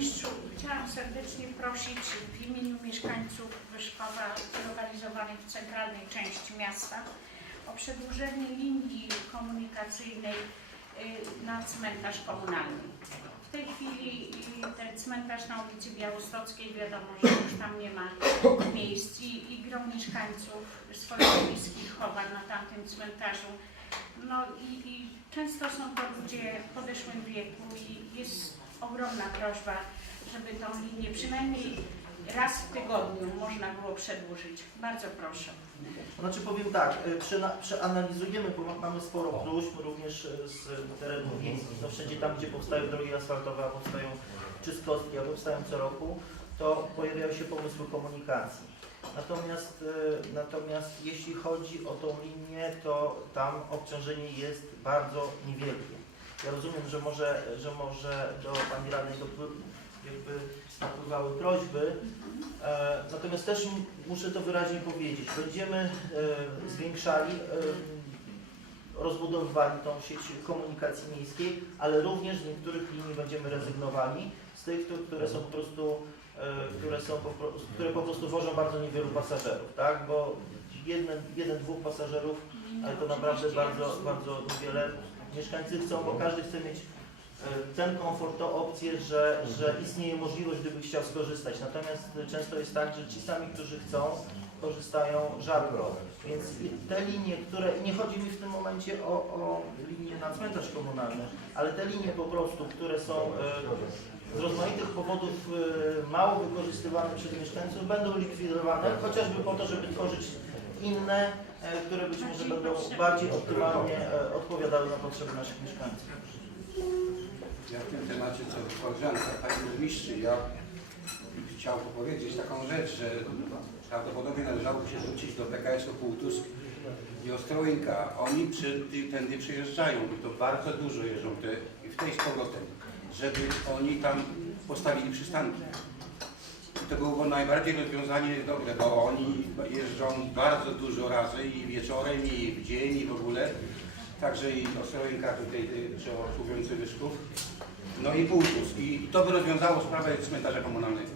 burmistrzu, chciałam serdecznie prosić w imieniu mieszkańców Wyszkowa zlokalizowanych w centralnej części miasta o przedłużenie linii komunikacyjnej y, na cmentarz komunalny. W tej chwili y, ten cmentarz na ulicy Białostockiej wiadomo, że już tam nie ma miejsc i, i mieszkańców swoich bliskich chowa na tamtym cmentarzu. No i, i często są to ludzie w podeszłym wieku i jest ogromna prośba, żeby tą linię przynajmniej raz w tygodniu można było przedłużyć. Bardzo proszę. Znaczy powiem tak, przena- przeanalizujemy, bo ma- mamy sporo próśb również y, z terenów miejskich. No wszędzie tam, gdzie powstają drogi asfaltowe, a powstają czystkostki, a powstają co roku, to pojawiają się pomysły komunikacji. Natomiast, y, natomiast jeśli chodzi o tą linię, to tam obciążenie jest bardzo niewielkie. Ja rozumiem, że może, że może do Pani Radnej dopły- jakby napływały prośby, E, Natomiast też muszę to wyraźnie powiedzieć, będziemy e, zwiększali, e, rozbudowywali tą sieć komunikacji miejskiej, ale również z niektórych linii będziemy rezygnowali, z tych, któ- które są po prostu, e, które, są po, pro- które po prostu wożą bardzo niewielu pasażerów, tak? Bo jeden, jeden dwóch pasażerów, ale to naprawdę bardzo, bardzo niewiele. Mieszkańcy chcą, bo każdy chce mieć e, ten komfort, to opcję, że, że istnieje możliwość, gdyby chciał skorzystać. Natomiast często jest tak, że ci sami, którzy chcą, korzystają rzadko. Więc te linie, które, nie chodzi mi w tym momencie o, o linie na cmentarz komunalny, ale te linie po prostu, które są e, z rozmaitych powodów e, mało wykorzystywane przez mieszkańców, będą likwidowane, chociażby po to, żeby tworzyć inne, e, które być może będą bardziej optymalnie e, odpowiadały na potrzeby naszych mieszkańców. Ja w tym temacie, co koleżanka Pani Burmistrzu, ja chciałbym powiedzieć taką rzecz, że prawdopodobnie należałoby się zwrócić do PKS-u Półtusk i Ostrołęka. Oni przy, tędy przyjeżdżają i to bardzo dużo jeżdżą te, i w tej z powrotem, żeby oni tam postawili przystanki. To byłoby najbardziej rozwiązanie dobre, bo oni jeżdżą bardzo dużo razy i wieczorem, i w dzień, i w ogóle. Także i Ostrołęka tutaj, czy obsługujący Wyszków. No i Półtusk. I to by rozwiązało sprawę cmentarza komunalnego.